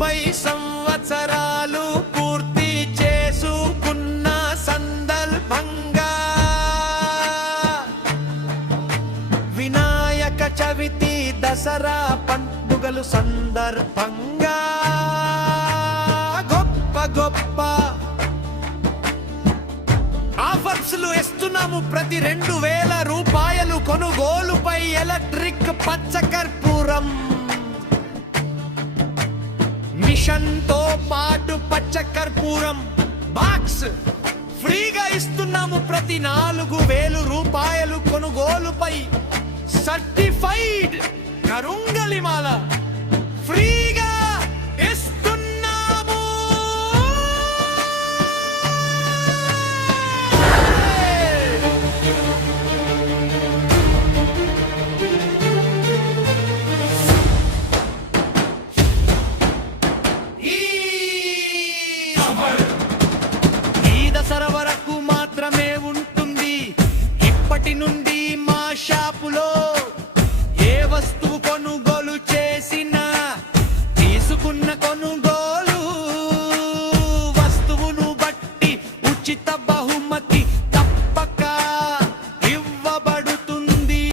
90 సంవత్సరాలు పూర్తి చేసుకున్న సందర్భంగా వినాయక చవితి దసరా పండుగలు సందర్భంగా గొప్ప గొప్ప ఆఫర్స్లు ఇస్తున్నాము. ప్రతి 2000 రూపాయలు కొనుగోలుపై ఎలక్ట్రిక్ పచ్చ కర్పూరం మిషన్ తో పాటు పచ్చ కర్పూరం బాక్స్ ఫ్రీగా ఇస్తున్నాము. ప్రతి 4000 రూపాయలు కొనుగోలుపై సర్టిఫైడ్ కరుంగలిమాల ఫ్రీగా ఇస్తున్నాము. ఈ దసరా వరకు మాత్రమే ఉంటుంది. ఇప్పటి నుండి మా షాపులో ఏ వస్తువు కొనుగోలు